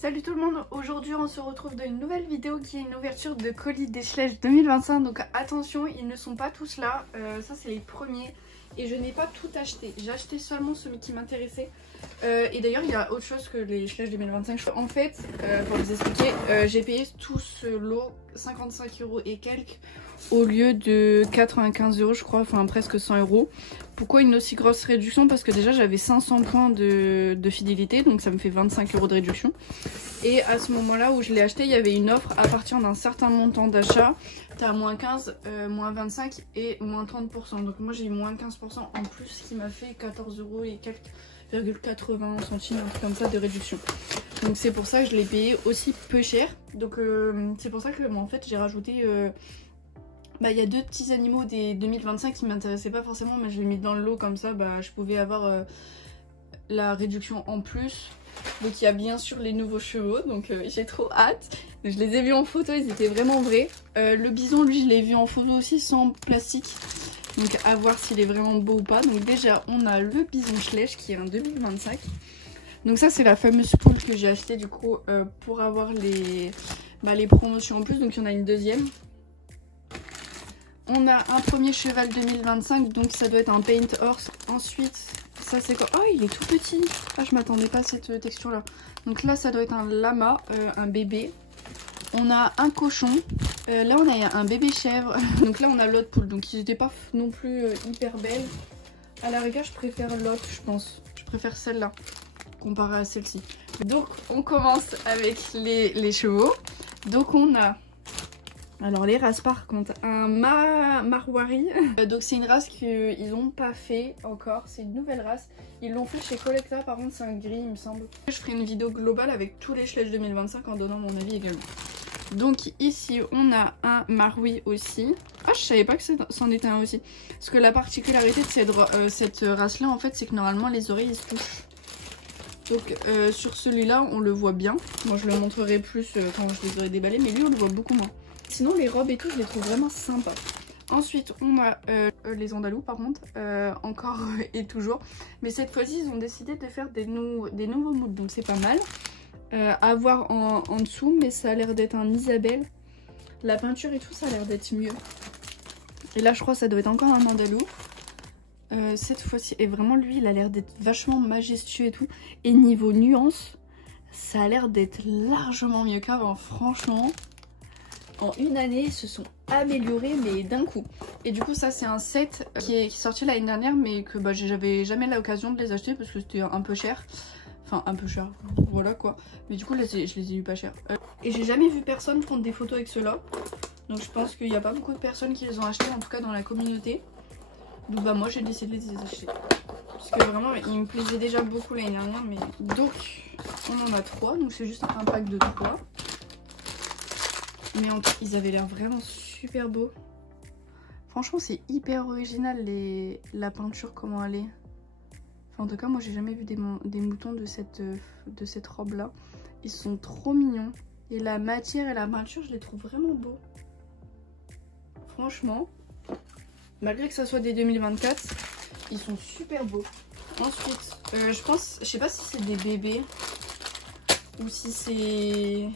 Salut tout le monde, aujourd'hui on se retrouve dans une nouvelle vidéo qui est une ouverture de colis des Schleich 2025. Donc attention, ils ne sont pas tous là, ça c'est les premiers et je n'ai pas tout acheté. J'ai acheté seulement celui qui m'intéressait et d'ailleurs il y a autre chose que les Schleich 2025. En fait, pour vous expliquer, j'ai payé tout ce lot 55 € et quelques au lieu de 95 € je crois, enfin presque 100 €. Pourquoi une aussi grosse réduction? Parce que déjà j'avais 500 points de fidélité, donc ça me fait 25 € de réduction. Et à ce moment là où je l'ai acheté, il y avait une offre à partir d'un certain montant d'achat. T'as moins 15, moins 25 et moins 30%. Donc moi j'ai eu moins 15% en plus, ce qui m'a fait 14 € et quelques 80 centimes, un truc comme ça de réduction. Donc c'est pour ça que je l'ai payé aussi peu cher. Donc c'est pour ça que en fait j'ai rajouté... il y a deux petits animaux des 2025 qui m'intéressaient pas forcément, mais je l'ai mis dans le lot comme ça, je pouvais avoir la réduction en plus. Donc il y a bien sûr les nouveaux chevaux, donc j'ai trop hâte. Je les ai vus en photo, ils étaient vraiment vrais. Le bison, lui, je l'ai vu en photo aussi sans plastique. Donc à voir s'il est vraiment beau ou pas. Donc déjà, on a le bison Schleich qui est un 2025. Donc ça, c'est la fameuse poule que j'ai achetée du coup pour avoir les promotions en plus. Donc il y en a une deuxième. On a un premier cheval 2025, donc ça doit être un paint horse. Ensuite, ça c'est quoi? Oh, il est tout petit. Ah, je m'attendais pas à cette texture là. Donc là, ça doit être un lama, un bébé. On a un cochon. Là, on a un bébé chèvre. Donc là, on a l'autre poule. Donc ils n'étaient pas non plus hyper belles. À la rigueur, je préfère l'autre, je pense. Je préfère celle-là comparée à celle-ci. Donc on commence avec les chevaux. Donc on a... Alors les races par contre, un Marwari, donc c'est une race qu'ils n'ont pas fait encore, c'est une nouvelle race. Ils l'ont fait chez Collecta, par contre c'est un gris il me semble. Je ferai une vidéo globale avec tous les Schleich 2025 en donnant mon avis également. Donc ici on a un Marwi aussi. Ah, je savais pas que c'en était un aussi. Parce que la particularité de cette race là en fait c'est que normalement les oreilles ils se touchent. Donc sur celui-là on le voit bien. Moi je le montrerai plus quand je les aurai déballés, mais lui on le voit beaucoup moins. Sinon les robes et tout je les trouve vraiment sympas. Ensuite on a les andalous par contre, encore et toujours. Mais cette fois-ci ils ont décidé de faire des nouveaux moods, donc c'est pas mal. À voir en dessous, mais ça a l'air d'être un Isabelle. La peinture et tout ça a l'air d'être mieux. Et là je crois que ça doit être encore un andalou. Cette fois-ci, et vraiment lui il a l'air d'être vachement majestueux et tout. Et niveau nuance, ça a l'air d'être largement mieux qu'avant, franchement. En une année, ils se sont améliorés, mais d'un coup. Et du coup, ça, c'est un set qui est sorti l'année dernière, mais que j'avais jamais l'occasion de les acheter parce que c'était un peu cher. Enfin, un peu cher, voilà quoi. Mais du coup, là, je les ai eu pas cher. Et j'ai jamais vu personne prendre des photos avec ceux-là. Donc, je pense qu'il n'y a pas beaucoup de personnes qui les ont achetés, en tout cas dans la communauté. Donc, moi, j'ai décidé de les acheter. Parce que vraiment, ils me plaisaient déjà beaucoup l'année dernière. Mais... Donc, on en a 3. Donc, c'est juste un pack de 3. Mais ils avaient l'air vraiment super beaux. Franchement, c'est hyper original la peinture, comment elle est. Enfin, en tout cas, moi, j'ai jamais vu des moutons de cette robe-là. Ils sont trop mignons. Et la matière et la peinture, je les trouve vraiment beaux. Franchement, malgré que ça soit des 2024, ils sont super beaux. Ensuite, je sais pas si c'est des bébés ou si c'est...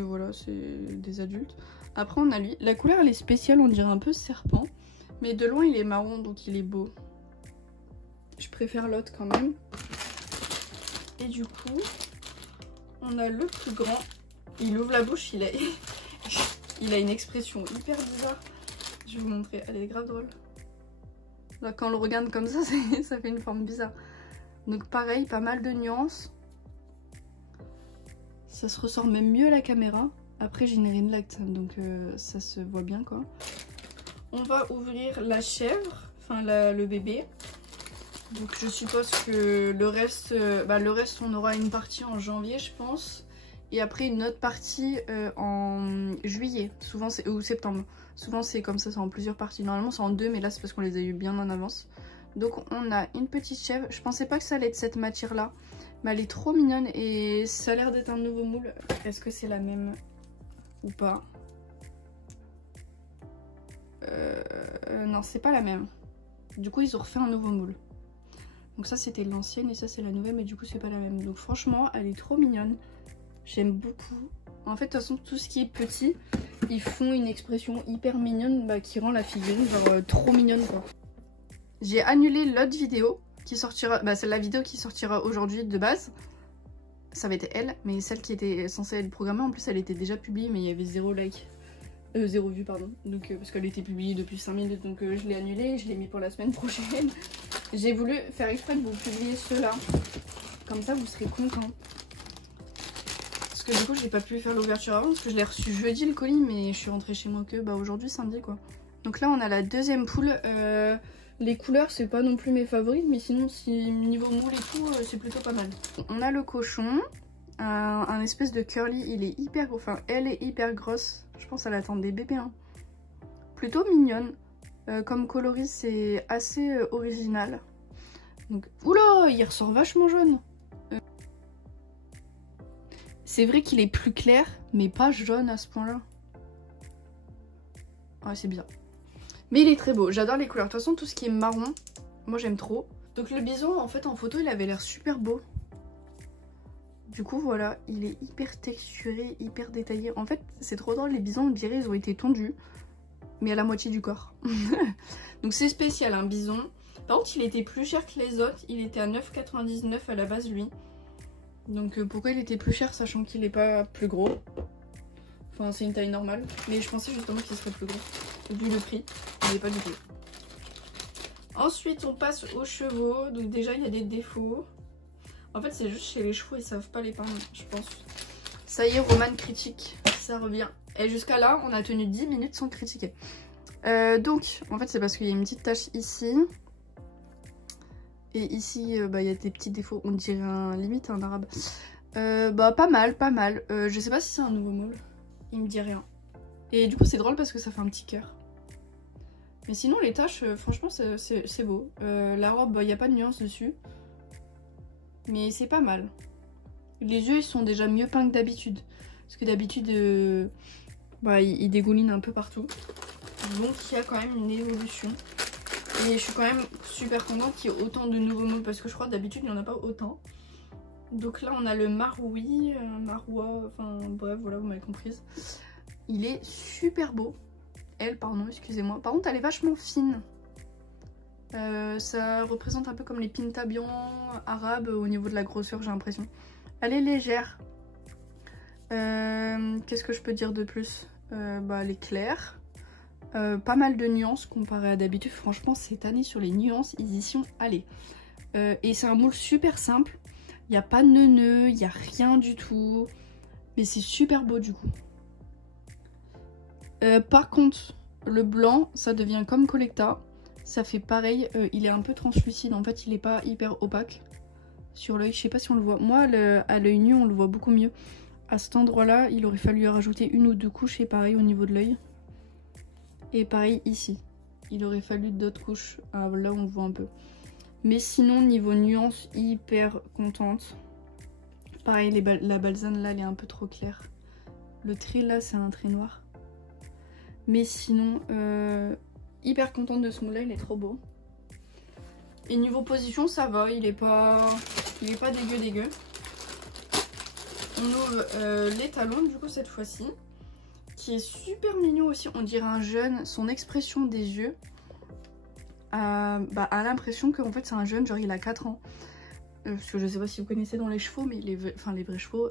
voilà, c'est des adultes. Après on a lui, la couleur elle est spéciale, on dirait un peu serpent, mais de loin il est marron donc il est beau. Je préfère l'autre quand même. Et du coup on a le plus grand. Il ouvre la bouche, il a une expression hyper bizarre. Je vais vous montrer, elle est grave drôle. Là, quand on le regarde comme ça, ça fait une forme bizarre. Donc pareil, pas mal de nuances. Ça se ressort même mieux à la caméra. Après j'ai une ring light, donc ça se voit bien quoi. On va ouvrir la chèvre, enfin le bébé. Donc je suppose que le reste on aura une partie en janvier je pense. Et après une autre partie en juillet, souvent c'est ou septembre. Souvent c'est comme ça, c'est en plusieurs parties. Normalement c'est en 2, mais là c'est parce qu'on les a eu bien en avance. Donc on a une petite chèvre. Je pensais pas que ça allait être cette matière là. Mais elle est trop mignonne et ça a l'air d'être un nouveau moule. Est-ce que c'est la même ou pas? Non, c'est pas la même. Du coup, ils ont refait un nouveau moule. Donc ça, c'était l'ancienne et ça, c'est la nouvelle, mais du coup, c'est pas la même. Donc franchement, elle est trop mignonne. J'aime beaucoup. En fait, de toute façon, tout ce qui est petit, ils font une expression hyper mignonne qui rend la figurine genre trop mignonne quoi. J'ai annulé l'autre vidéo qui sortira, c'est la vidéo qui sortira aujourd'hui de base. Ça avait été elle, mais celle qui était censée être programmée, en plus elle était déjà publiée, mais il y avait 0 like. 0 vue pardon, donc parce qu'elle était publiée depuis 5 minutes, donc je l'ai annulée, je l'ai mis pour la semaine prochaine. J'ai voulu faire exprès de vous publier ceux-là, comme ça vous serez contents. Parce que du coup j'ai pas pu faire l'ouverture avant, parce que je l'ai reçu jeudi le colis, mais je suis rentrée chez moi que aujourd'hui samedi quoi. Donc là on a la deuxième poule, les couleurs c'est pas non plus mes favorites, mais sinon si niveau moule et tout c'est plutôt pas mal. On a le cochon. Un espèce de curly, il est hyper gros, enfin elle est hyper grosse, je pense qu'elle attend des bébés hein. Plutôt mignonne, comme coloris c'est assez original. Donc, oula, il ressort vachement jaune. C'est vrai qu'il est plus clair, mais pas jaune à ce point là. Ouais c'est bien. Mais il est très beau, j'adore les couleurs, de toute façon tout ce qui est marron, moi j'aime trop. Donc le bison en fait en photo il avait l'air super beau. Du coup voilà, il est hyper texturé, hyper détaillé. En fait c'est trop drôle, les bisons on dirait ils ont été tondus, mais à la moitié du corps. Donc c'est spécial un bison. Par contre il était plus cher que les autres, il était à 9,99 à la base lui. Donc pourquoi il était plus cher sachant qu'il est pas plus gros? Enfin c'est une taille normale, mais je pensais justement qu'il serait plus gros. Vu le prix, il n'est pas du tout. Ensuite on passe aux chevaux, donc déjà il y a des défauts. En fait c'est juste chez les chevaux, ils savent pas les peindre, je pense. Ça y est, Roman critique, ça revient. Et jusqu'à là, on a tenu 10 minutes sans critiquer. Donc, en fait c'est parce qu'il y a une petite tache ici. Et ici, il y a des petits défauts, on dirait limite un arabe. Pas mal, pas mal. Je sais pas si c'est un nouveau moule, il me dit rien. Et du coup c'est drôle parce que ça fait un petit cœur. Mais sinon les taches, franchement c'est beau. La robe, il n'y a pas de nuance dessus. Mais c'est pas mal. Les yeux ils sont déjà mieux peints que d'habitude. Parce que d'habitude ils dégoulinent un peu partout. Donc il y a quand même une évolution. Et je suis quand même super contente qu'il y ait autant de nouveaux moules. Parce que je crois que d'habitude il n'y en a pas autant. Donc là on a le maroui, maroua, enfin bref voilà vous m'avez comprise. Il est super beau. Elle pardon excusez-moi. Par contre elle est vachement fine. Ça représente un peu comme les pintabians arabes au niveau de la grosseur j'ai l'impression. Elle est légère. Qu'est-ce que je peux dire de plus? Elle est claire. Pas mal de nuances comparé à d'habitude. Franchement cette année sur les nuances ils y sont allés. Et c'est un moule super simple. Il n'y a pas de nœud, il n'y a rien du tout. Mais c'est super beau du coup. Par contre le blanc ça devient comme Collecta. Ça fait pareil, il est un peu translucide, en fait il est pas hyper opaque sur l'œil, je sais pas si on le voit. Moi à l'œil nu on le voit beaucoup mieux. À cet endroit là il aurait fallu rajouter 1 ou 2 couches et pareil au niveau de l'œil. Et pareil ici, il aurait fallu d'autres couches, là on le voit un peu. Mais sinon niveau nuance hyper contente. Pareil la balsane là elle est un peu trop claire. Le trait là c'est un trait noir. Mais sinon hyper contente de ce moule là, il est trop beau. Et niveau position ça va, il est pas dégueu. On ouvre les talons du coup cette fois-ci. Qui est super mignon aussi, on dirait un jeune, son expression des yeux a l'impression qu'en fait c'est un jeune, genre il a 4 ans. Parce que je sais pas si vous connaissez dans les chevaux, mais les vrais chevaux,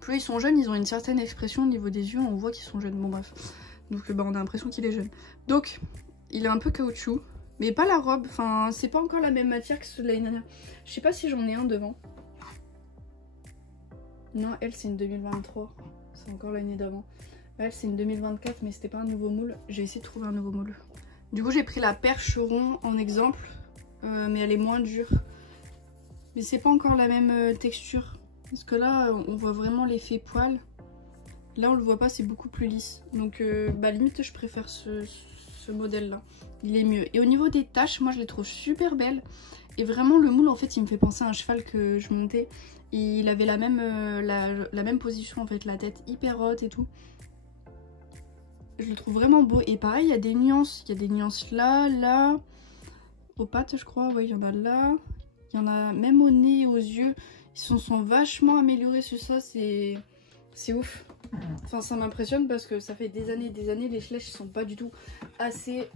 plus ils sont jeunes, ils ont une certaine expression au niveau des yeux, on voit qu'ils sont jeunes, bon bref. Donc on a l'impression qu'il est jeune. Donc il est un peu caoutchouc, mais pas la robe, enfin c'est pas encore la même matière que ceux de l'année dernière. Je sais pas si j'en ai un devant. Non, elle c'est une 2023, c'est encore l'année d'avant. Elle c'est une 2024 mais c'était pas un nouveau moule, j'ai essayé de trouver un nouveau moule. Du coup j'ai pris la percheron en exemple, mais elle est moins dure. Mais c'est pas encore la même texture, parce que là on voit vraiment l'effet poil. Là on le voit pas, c'est beaucoup plus lisse. Donc limite je préfère ce modèle là, il est mieux. Et au niveau des taches, moi je les trouve super belles. Et vraiment le moule en fait il me fait penser à un cheval que je montais. Et il avait la même position en fait, la tête hyper haute et tout. Je le trouve vraiment beau. Et pareil il y a des nuances là, là. Aux pattes je crois, oui il y en a là. Il y en a même au nez et aux yeux. Ils se sont vachement améliorés sur ça, c'est ouf. Enfin ça m'impressionne parce que ça fait des années, les flèches sont pas du tout assez,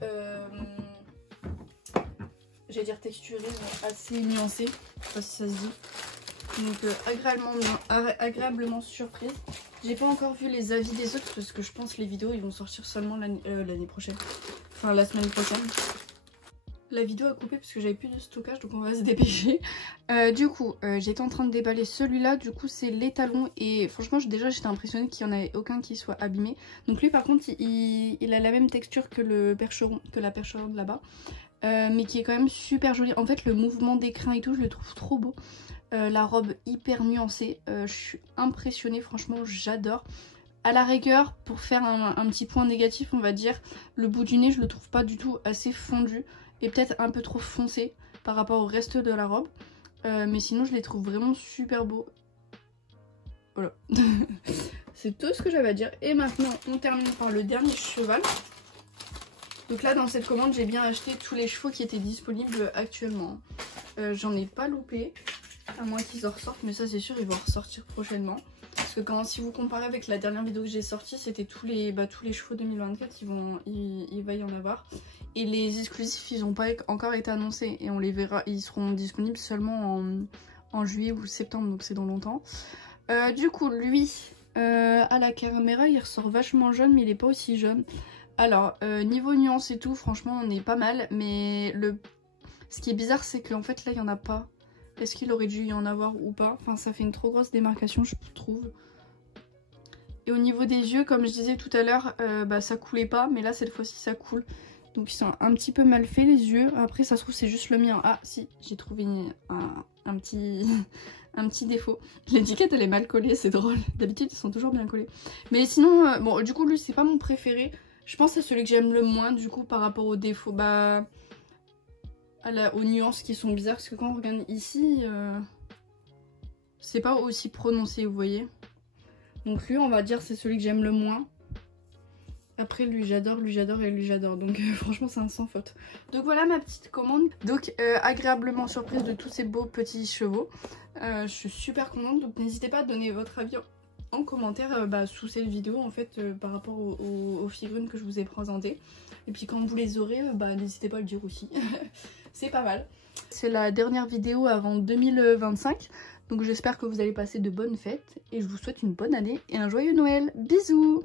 j'allais dire texturées, mais assez nuancées, je sais pas si ça se dit. Donc agréablement surprise. J'ai pas encore vu les avis des autres parce que je pense que les vidéos ils vont sortir seulement l'année prochaine, enfin la semaine prochaine. La vidéo a coupé parce que j'avais plus de stockage, donc on va se dépêcher. Du coup, j'étais en train de déballer celui-là. Du coup, c'est l'étalon. Et franchement, déjà, j'étais impressionnée qu'il n'y en avait aucun qui soit abîmé. Donc lui, par contre, il a la même texture que le percheron, que la percheron de là-bas. Mais qui est quand même super joli. En fait, le mouvement d'écrin et tout, je le trouve trop beau. La robe hyper nuancée. Je suis impressionnée, franchement, j'adore. À la rigueur, pour faire un petit point négatif, on va dire, le bout du nez, je le trouve pas du tout assez fondu. Et peut-être un peu trop foncé par rapport au reste de la robe. Mais sinon je les trouve vraiment super beaux. Voilà. C'est tout ce que j'avais à dire. Et maintenant on termine par le dernier cheval. Donc là dans cette commande j'ai bien acheté tous les chevaux qui étaient disponibles actuellement. J'en ai pas loupé. À moins qu'ils en ressortent, mais ça c'est sûr ils vont ressortir prochainement. Parce que si vous comparez avec la dernière vidéo que j'ai sortie, c'était tous les chevaux 2024, il va y en avoir. Et les exclusifs, ils n'ont pas encore été annoncés et on les verra, ils seront disponibles seulement en juillet ou septembre, donc c'est dans longtemps. Du coup, lui, à la caméra, il ressort vachement jaune, mais il n'est pas aussi jaune. Alors, niveau nuance et tout, franchement, on est pas mal, mais ce qui est bizarre, c'est qu'en fait, là, il n'y en a pas. Est-ce qu'il aurait dû y en avoir ou pas? Enfin, ça fait une trop grosse démarcation, je trouve. Et au niveau des yeux, comme je disais tout à l'heure, ça coulait pas, mais là, cette fois-ci, ça coule. Donc, ils sont un petit peu mal faits, les yeux. Après, ça se trouve, c'est juste le mien. Ah, si, j'ai trouvé un petit défaut. L'étiquette, elle est mal collée, c'est drôle. D'habitude, ils sont toujours bien collés. Mais sinon, bon, du coup, lui, c'est pas mon préféré. Je pense que c'est celui que j'aime le moins, du coup, par rapport aux défauts. Aux nuances qui sont bizarres, parce que quand on regarde ici, c'est pas aussi prononcé, vous voyez. Donc lui, on va dire c'est celui que j'aime le moins. Après lui j'adore et lui j'adore, donc franchement c'est un sans faute. Donc voilà ma petite commande. Donc agréablement surprise de tous ces beaux petits chevaux. Je suis super contente, donc n'hésitez pas à donner votre avis en commentaire sous cette vidéo en fait par rapport aux figurines que je vous ai présentées. Et puis quand vous les aurez, n'hésitez pas à le dire aussi. C'est pas mal. C'est la dernière vidéo avant 2025. Donc j'espère que vous allez passer de bonnes fêtes. Et je vous souhaite une bonne année et un joyeux Noël. Bisous!